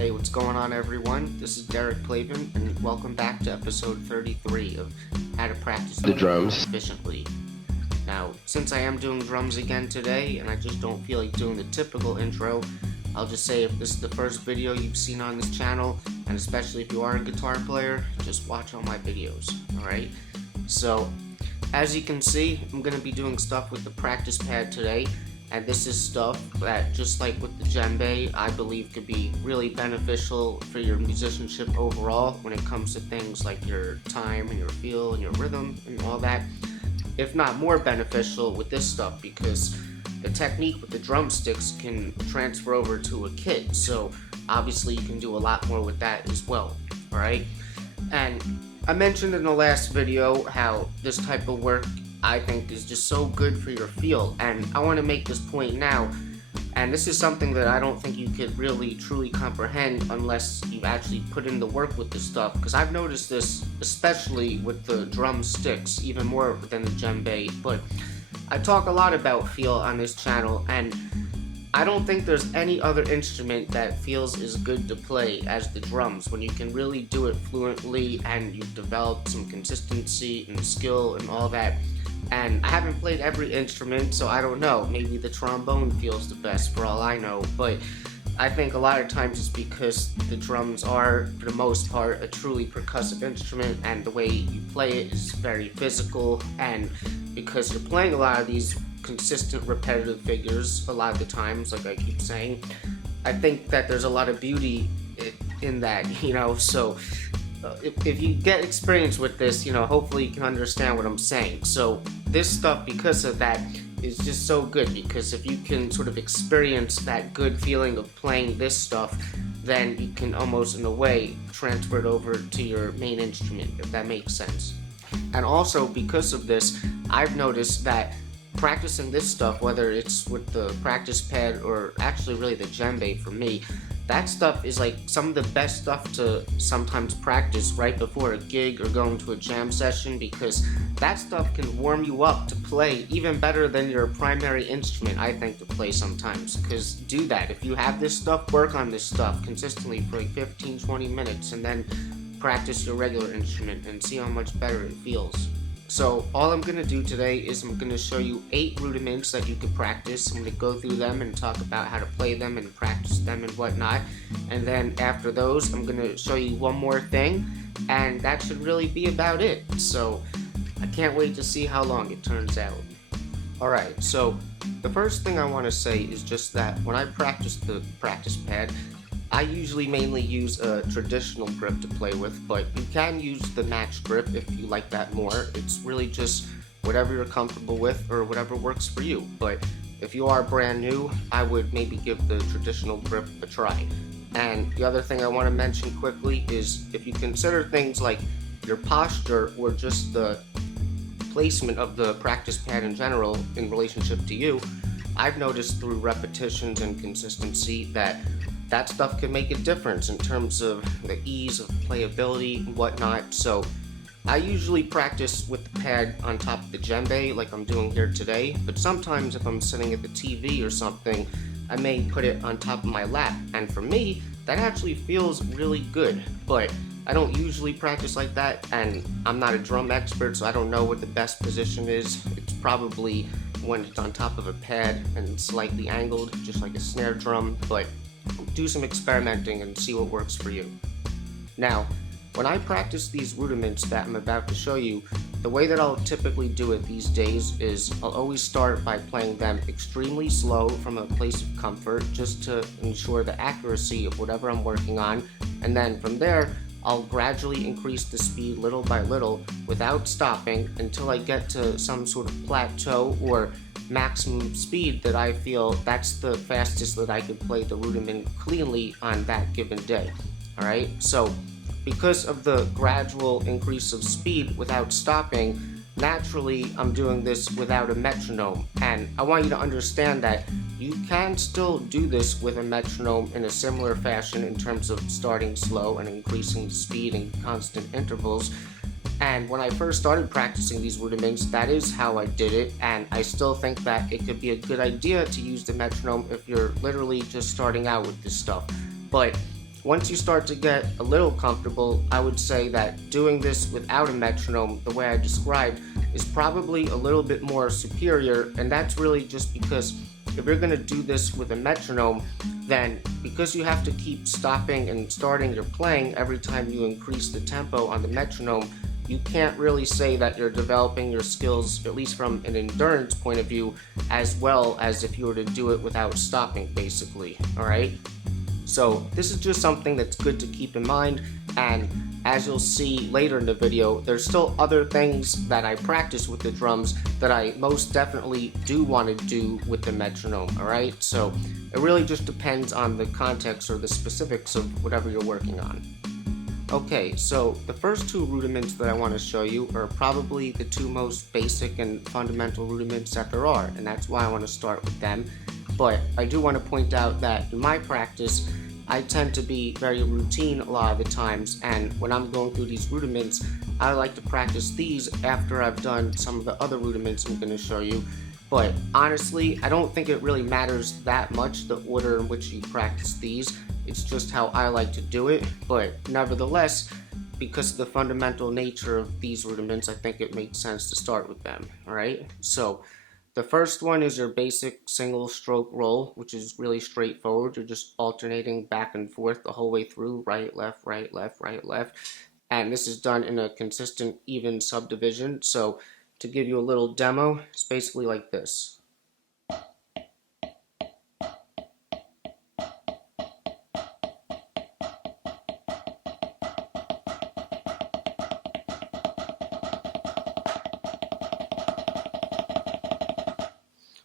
Hey, what's going on, everyone? This is Derek Plavin, and welcome back to episode 33 of How to Practice the Drums Efficiently. Now, since I am doing drums again today, and I just don't feel like doing the typical intro, I'll just say if this is the first video you've seen on this channel, and especially if you are a guitar player, just watch all my videos, alright? So, as you can see, I'm going to be doing stuff with the practice pad today. And this is stuff that, just like with the djembe, I believe could be really beneficial for your musicianship overall when it comes to things like your time and your feel and your rhythm and all that. If not more beneficial with this stuff, because the technique with the drumsticks can transfer over to a kit. So obviously you can do a lot more with that as well, alright? And I mentioned in the last video how this type of work I think is just so good for your feel, and I want to make this point now, and this is something that I don't think you could really truly comprehend unless you actually put in the work with this stuff, because I've noticed this especially with the drumsticks, even more than the djembe. But I talk a lot about feel on this channel, and I don't think there's any other instrument that feels as good to play as the drums, when you can really do it fluently and you've developed some consistency and skill and all that. And I haven't played every instrument, so I don't know. Maybe the trombone feels the best for all I know, but I think a lot of times it's because the drums are, for the most part, a truly percussive instrument, and the way you play it is very physical, and because you're playing a lot of these consistent repetitive figures a lot of the times, like I keep saying, I think that there's a lot of beauty in that, you know. So if you get experience with this, you know, hopefully you can understand what I'm saying. So this stuff, because of that, is just so good, because if you can sort of experience that good feeling of playing this stuff, then you can almost, in a way, transfer it over to your main instrument, if that makes sense. And also, because of this, I've noticed that practicing this stuff, whether it's with the practice pad or actually really the djembe for me, that stuff is like some of the best stuff to sometimes practice right before a gig or going to a jam session, because that stuff can warm you up to play even better than your primary instrument, I think, to play sometimes. Because do that. If you have this stuff, work on this stuff consistently for like 15-20 minutes, and then practice your regular instrument and see how much better it feels. So all I'm going to do today is I'm going to show you 8 rudiments that you could practice. I'm going to go through them and talk about how to play them and practice them and whatnot. And then after those, I'm going to show you one more thing, and that should really be about it. So I can't wait to see how long it turns out. Alright, so the first thing I want to say is just that when I practice the practice pad, I usually mainly use a traditional grip to play with, but you can use the match grip if you like that more. It's really just whatever you're comfortable with or whatever works for you. But if you are brand new, I would maybe give the traditional grip a try. And the other thing I want to mention quickly is, if you consider things like your posture or just the placement of the practice pad in general in relationship to you, I've noticed through repetitions and consistency that stuff can make a difference in terms of the ease of playability and whatnot. So I usually practice with the pad on top of the djembe like I'm doing here today, but sometimes if I'm sitting at the TV or something, I may put it on top of my lap, and for me that actually feels really good. But I don't usually practice like that, and I'm not a drum expert, so I don't know what the best position is. It's probably when it's on top of a pad and slightly angled, just like a snare drum, but do some experimenting and see what works for you. Now, when I practice these rudiments that I'm about to show you, the way that I'll typically do it these days is I'll always start by playing them extremely slow from a place of comfort, just to ensure the accuracy of whatever I'm working on, and then from there I'll gradually increase the speed little by little without stopping until I get to some sort of plateau or maximum speed that I feel that's the fastest that I could play the rudiment cleanly on that given day. Alright, so because of the gradual increase of speed without stopping, naturally I'm doing this without a metronome, and I want you to understand that you can still do this with a metronome in a similar fashion in terms of starting slow and increasing the speed in constant intervals. And when I first started practicing these rudiments, that is how I did it, and I still think that it could be a good idea to use the metronome if you're literally just starting out with this stuff. But once you start to get a little comfortable, I would say that doing this without a metronome, the way I described, is probably a little bit more superior, and that's really just because if you're going to do this with a metronome, then because you have to keep stopping and starting your playing every time you increase the tempo on the metronome, you can't really say that you're developing your skills, at least from an endurance point of view, as well as if you were to do it without stopping, basically, alright? So this is just something that's good to keep in mind, and as you'll see later in the video, there's still other things that I practice with the drums that I most definitely do want to do with the metronome, alright? So it really just depends on the context or the specifics of whatever you're working on. Okay, so the first two rudiments that I want to show you are probably the two most basic and fundamental rudiments that there are, and that's why I want to start with them. But I do want to point out that in my practice, I tend to be very routine a lot of the times, and when I'm going through these rudiments, I like to practice these after I've done some of the other rudiments I'm going to show you. But honestly, I don't think it really matters that much the order in which you practice these. It's just how I like to do it, but nevertheless, because of the fundamental nature of these rudiments, I think it makes sense to start with them, alright? So, the first one is your basic single stroke roll, which is really straightforward. You're just alternating back and forth the whole way through, right, left, right, left, right, left. And this is done in a consistent, even subdivision. So, to give you a little demo, it's basically like this.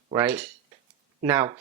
Right? Now,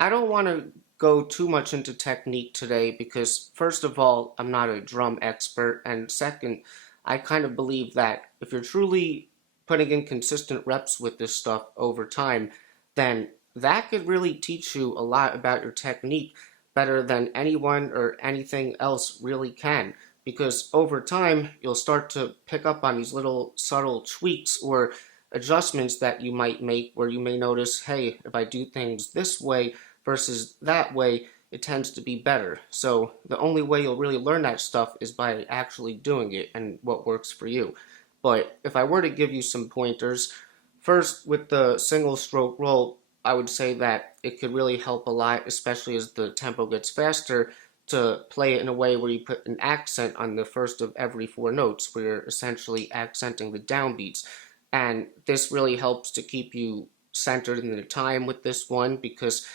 I don't want to go too much into technique today because, first of all, I'm not a drum expert, and second, I kind of believe that if you're truly putting in consistent reps with this stuff over time, then that could really teach you a lot about your technique better than anyone or anything else really can. Because over time, you'll start to pick up on these little subtle tweaks or adjustments that you might make where you may notice, hey, if I do things this way versus that way, it tends to be better. So the only way you'll really learn that stuff is by actually doing it and what works for you. But if I were to give you some pointers, first with the single stroke roll, I would say that it could really help a lot, especially as the tempo gets faster, to play it in a way where you put an accent on the first of every four notes, where you're essentially accenting the downbeats. And this really helps to keep you centered in the time with this one, because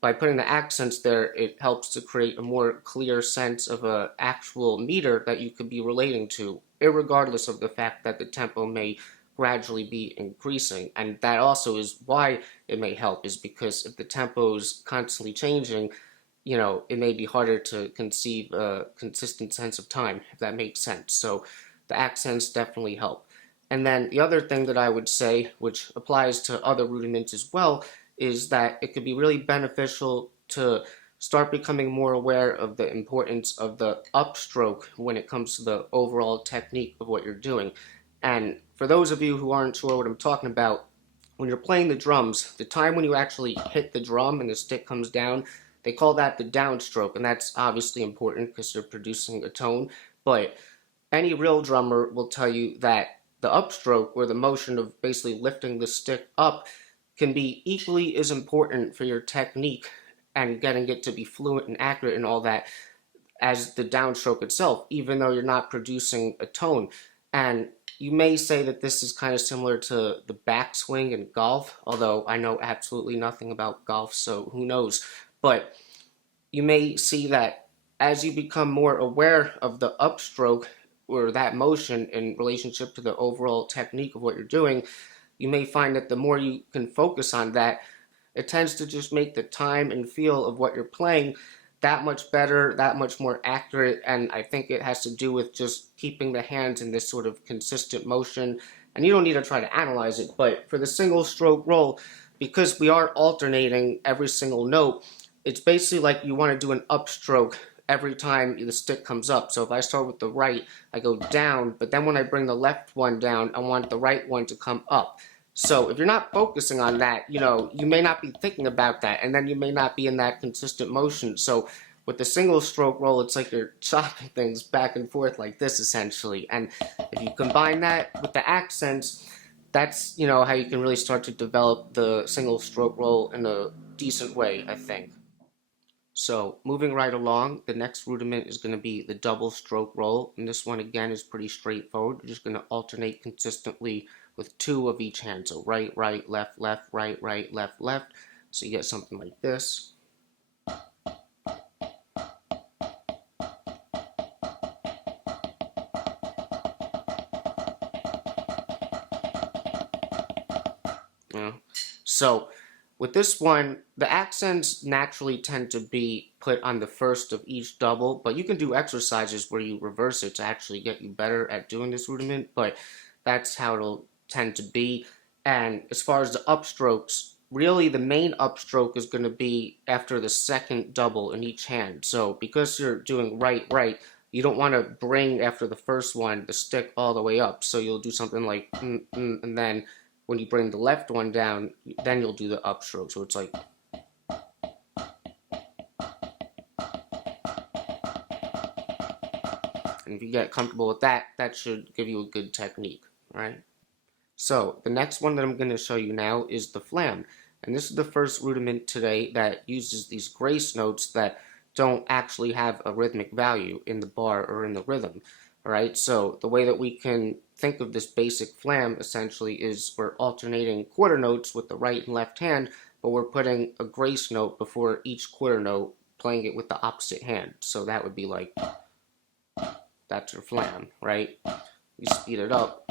by putting the accents there, it helps to create a more clear sense of an actual meter that you could be relating to, irregardless of the fact that the tempo may gradually be increasing. And that also is why it may help, is because if the tempo is constantly changing, it may be harder to conceive a consistent sense of time, if that makes sense. So the accents definitely help. And then the other thing that I would say, which applies to other rudiments as well, is that it could be really beneficial to start becoming more aware of the importance of the upstroke when it comes to the overall technique of what you're doing. And for those of you who aren't sure what I'm talking about, when you're playing the drums, the time when you actually hit the drum and the stick comes down, they call that the downstroke, and that's obviously important because you're producing a tone. But any real drummer will tell you that the upstroke, or the motion of basically lifting the stick up, can be equally as important for your technique and getting it to be fluent and accurate and all that as the downstroke itself, even though you're not producing a tone. And you may say that this is kind of similar to the backswing in golf, although I know absolutely nothing about golf, so who knows. But you may see that as you become more aware of the upstroke, or that motion in relationship to the overall technique of what you're doing, you may find that the more you can focus on that, it tends to just make the time and feel of what you're playing that much better, that much more accurate, and I think it has to do with just keeping the hands in this sort of consistent motion. And you don't need to try to analyze it, but for the single stroke roll, because we are alternating every single note, it's basically like you want to do an upstroke every time the stick comes up. So if I start with the right, I go down, but then when I bring the left one down, I want the right one to come up. So if you're not focusing on that, you may not be thinking about that, and then you may not be in that consistent motion. So With the single stroke roll, it's like you're chopping things back and forth like this essentially. And if you combine that with the accents, that's, you know, how you can really start to develop the single stroke roll in a decent way, I think. So moving right along, the next rudiment is going to be the double stroke roll, and this one again is pretty straightforward. You're just going to alternate consistently with 2 of each hand. So right, right, left, left, right, right, left, left. So you get something like this. Yeah. So with this one, the accents naturally tend to be put on the first of each double, but you can do exercises where you reverse it to actually get you better at doing this rudiment, but that's how it'll tend to be. And as far as the upstrokes, really the main upstroke is going to be after the second double in each hand. So because you're doing right, right, you don't want to bring after the first one the stick all the way up. So you'll do something like and then when you bring the left one down, then you'll do the upstroke. So it's like, and if you get comfortable with that, that should give you a good technique, right? So the next one that I'm going to show you now is the FLAM. And this is the first rudiment today that uses these grace notes that don't actually have a rhythmic value in the bar or in the rhythm. Alright, so the way that we can think of this basic FLAM essentially is we're alternating quarter notes with the right and left hand, but we're putting a grace note before each quarter note, playing it with the opposite hand. So that would be like, that's your FLAM, right? You speed it up.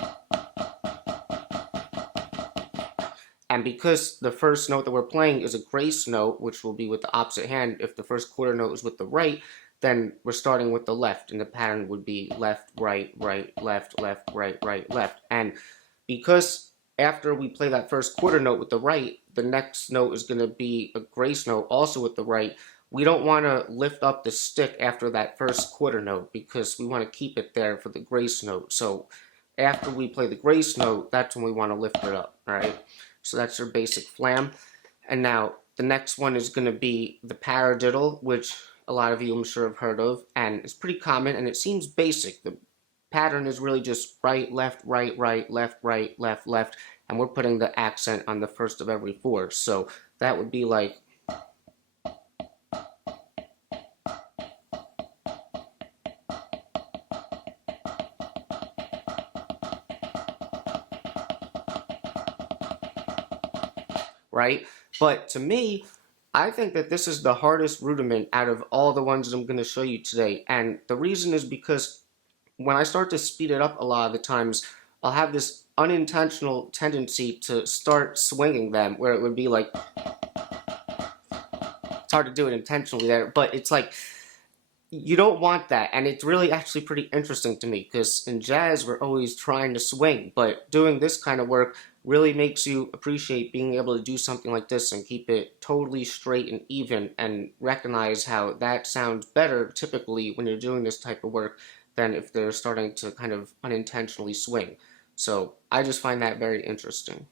And because the first note that we're playing is a grace note, which will be with the opposite hand, if the first quarter note is with the right, then we're starting with the left, and the pattern would be left, right, right, left, left, right, right, left. And because after we play that first quarter note with the right, the next note is going to be a grace note also with the right, we don't want to lift up the stick after that first quarter note because we want to keep it there for the grace note. So after we play the grace note, that's when we want to lift it up, all right? So that's your basic FLAM. And now the next one is going to be the PARADIDDLE, which a lot of you I'm sure have heard of, and it's pretty common and it seems basic. The pattern is really just right, left, right, right, left, right, left, left, and we're putting the accent on the first of every 4. So that would be like, right? But to me, I think that this is the hardest rudiment out of all the ones that I'm going to show you today. And the reason is because when I start to speed it up a lot of the times, I'll have this unintentional tendency to start swinging them where it would be like, it's hard to do it intentionally there, but it's like, you don't want that, and it's really actually pretty interesting to me because in jazz we're always trying to swing, but doing this kind of work really makes you appreciate being able to do something like this and keep it totally straight and even and recognize how that sounds better typically when you're doing this type of work than if they're starting to kind of unintentionally swing. So I just find that very interesting.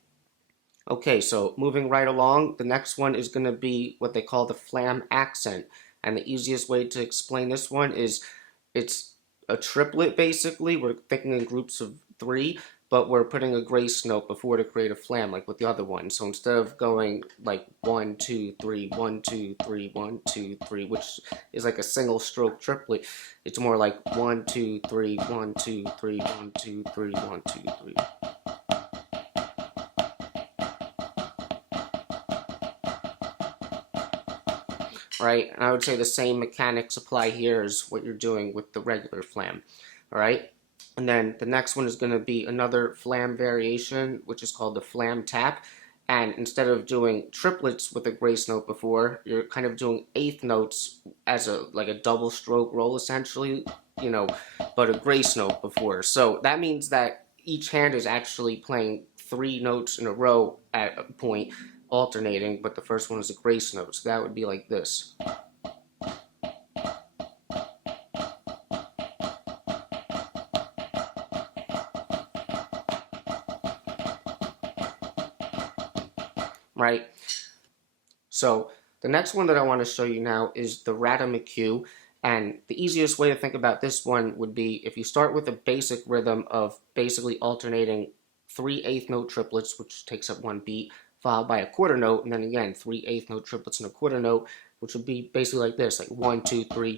Okay, so moving right along, the next one is going to be what they call the FLAM accent. And the easiest way to explain this one is it's a triplet basically. We're thinking in groups of 3, but we're putting a grace note before to create a FLAM like with the other one. So instead of going like 1, 2, 3, 1, 2, 3, 1, 2, 3, which is like a single stroke triplet, it's more like 1, 2, 3, 1, 2, 3, 1, 2, 3, 1, 2, 3. Right, and I would say the same mechanics apply here as what you're doing with the regular FLAM. Alright, and then the next one is going to be another FLAM variation, which is called the FLAM tap. And instead of doing triplets with a grace note before, you're kind of doing eighth notes as a like a double stroke roll essentially, you know, but a grace note before. So that means that each hand is actually playing 3 notes in a row at a point, alternating, but the first one is a grace note, so that would be like this. Right? So The next one that I want to show you now is the Radamacue, and the easiest way to think about this one would be if you start with a basic rhythm of basically alternating 3/8 note triplets, which takes up one beat, followed by a quarter note, and then again 3/8 note triplets and a quarter note, which would be basically like this, like 1, 2, 3.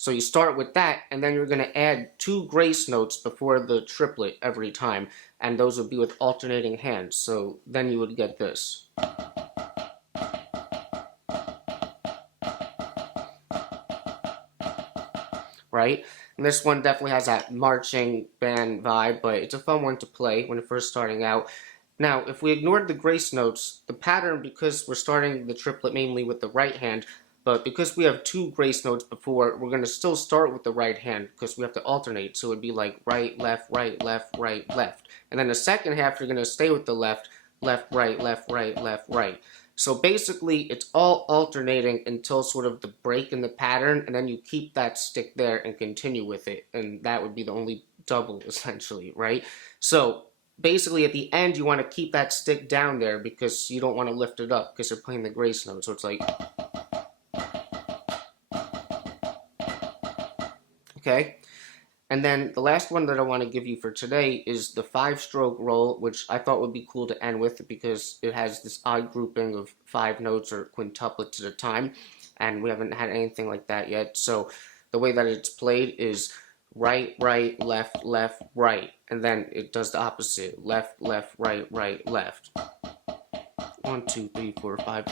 So you start with that, and then you're going to add 2 grace notes before the triplet every time, and those would be with alternating hands. So then you would get this. Right? And this one definitely has that marching band vibe, but it's a fun one to play when you're first starting out. Now, if we ignored the grace notes, the pattern, because we're starting the triplet mainly with the right hand, but because we have 2 grace notes before, we're going to still start with the right hand because we have to alternate. So it would be like right, left, right, left, right, left. And then the second half, you're going to stay with the left, left, right, left, right, left, right. So basically, it's all alternating until sort of the break in the pattern, and then you keep that stick there and continue with it. And that would be the only double, essentially, right? So basically, at the end, you want to keep that stick down there because you don't want to lift it up because you're playing the grace note. So it's like... Okay, and then the last one that I want to give you for today is the 5-stroke roll, which I thought would be cool to end with because it has this odd grouping of 5 notes or quintuplets at a time, and we haven't had anything like that yet. So the way that it's played is right, right, left, left, right, and then it does the opposite, left, left, right, right, left. 1, 2, 3, 4, 5.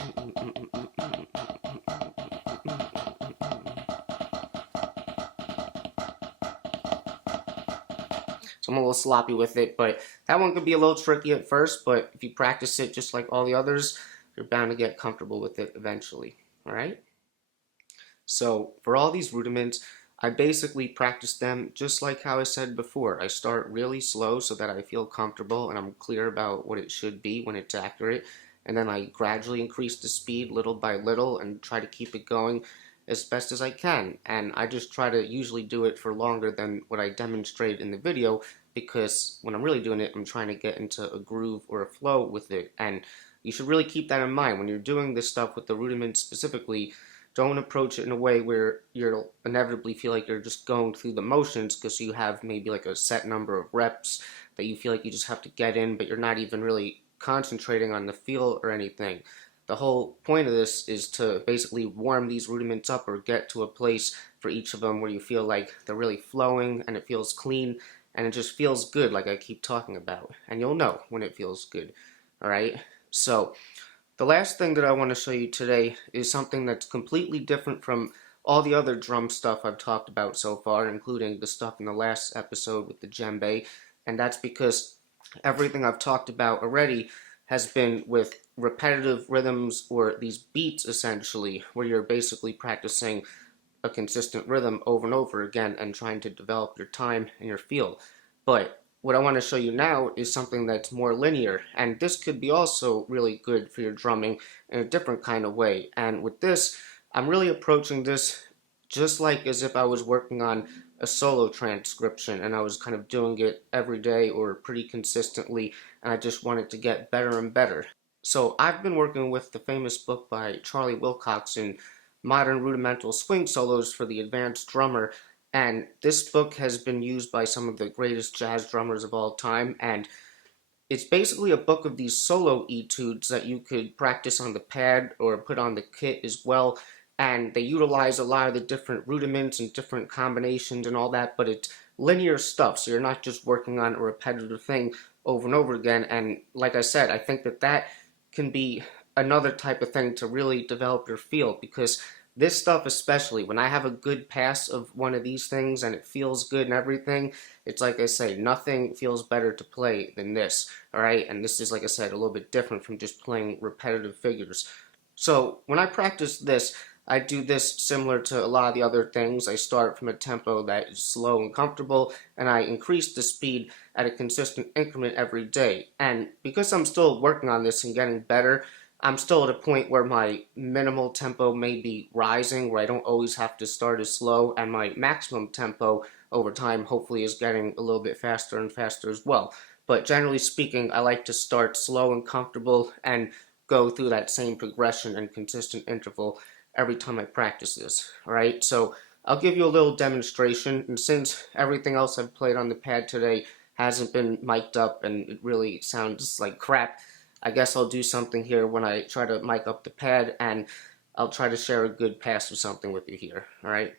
So I'm a little sloppy with it, but that one could be a little tricky at first, but if you practice it just like all the others, you're bound to get comfortable with it eventually, all right? So for all these rudiments, I basically practice them just like how I said before. I start really slow so that I feel comfortable and I'm clear about what it should be when it's accurate, and then I gradually increase the speed little by little and try to keep it going as best as I can. And I just try to usually do it for longer than what I demonstrated in the video, because when I'm really doing it, I'm trying to get into a groove or a flow with it. And you should really keep that in mind when you're doing this stuff with the rudiments specifically. Don't approach it in a way where you'll inevitably feel like you're just going through the motions because you have maybe like a set number of reps that you feel like you just have to get in, but you're not even really concentrating on the feel or anything. The whole point of this is to basically warm these rudiments up or get to a place for each of them where you feel like they're really flowing and it feels clean and it just feels good, like I keep talking about. And you'll know when it feels good, all right? So the last thing that I want to show you today is something that's completely different from all the other drum stuff I've talked about so far, including the stuff in the last episode with the djembe, and that's because everything I've talked about already has been with repetitive rhythms or these beats essentially, where you're basically practicing a consistent rhythm over and over again and trying to develop your time and your feel. But what I want to show you now is something that's more linear, and this could be also really good for your drumming in a different kind of way. And with this, I'm really approaching this just like as if I was working on a solo transcription and I was kind of doing it every day or pretty consistently, and I just wanted to get better and better. So I've been working with the famous book by Charlie Wilcoxon, Modern Rudimental Swing Solos for the Advanced Drummer, and this book has been used by some of the greatest jazz drummers of all time, and it's basically a book of these solo etudes that you could practice on the pad or put on the kit as well, and they utilize a lot of the different rudiments and different combinations and all that, but it's linear stuff, so you're not just working on a repetitive thing over and over again. And like I said, I think that that can be another type of thing to really develop your feel, because this stuff especially, when I have a good pass of one of these things and it feels good and everything, it's like I say, nothing feels better to play than this, alright? And this is, like I said, a little bit different from just playing repetitive figures. So when I practice this, I do this similar to a lot of the other things. I start from a tempo that is slow and comfortable, and I increase the speed at a consistent increment every day. And because I'm still working on this and getting better, I'm still at a point where my minimal tempo may be rising, where I don't always have to start as slow, and my maximum tempo over time hopefully is getting a little bit faster and faster as well. But generally speaking, I like to start slow and comfortable and go through that same progression and consistent interval every time I practice this. Alright, so I'll give you a little demonstration, and since everything else I've played on the pad today hasn't been mic'd up and it really sounds like crap, I guess I'll do something here when I try to mic up the pad, and I'll try to share a good pass or something with you here, alright?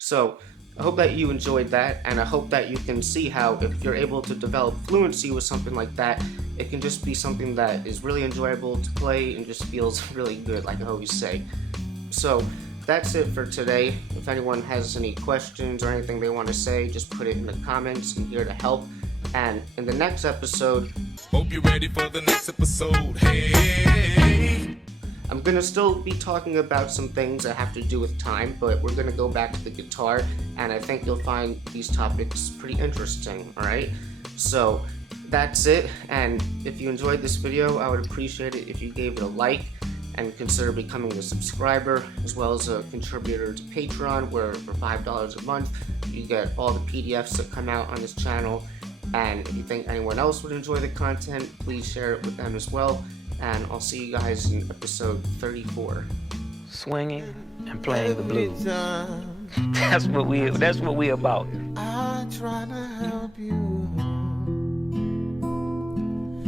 So, I hope that you enjoyed that, and I hope that you can see how if you're able to develop fluency with something like that, it can just be something that is really enjoyable to play and just feels really good, like I always say. So, that's it for today. If anyone has any questions or anything they want to say, just put it in the comments. I'm here to help. And in the next episode, hope you're ready for the next episode. Hey, I'm gonna still be talking about some things that have to do with time, but we're gonna go back to the guitar, and I think you'll find these topics pretty interesting, alright? So, that's it, and if you enjoyed this video, I would appreciate it if you gave it a like, and consider becoming a subscriber, as well as a contributor to Patreon, where for $5 a month, you get all the PDFs that come out on this channel, and if you think anyone else would enjoy the content, please share it with them as well. And I'll see you guys in episode 34. Swinging and playing the blues. That's what we about. I try to help you.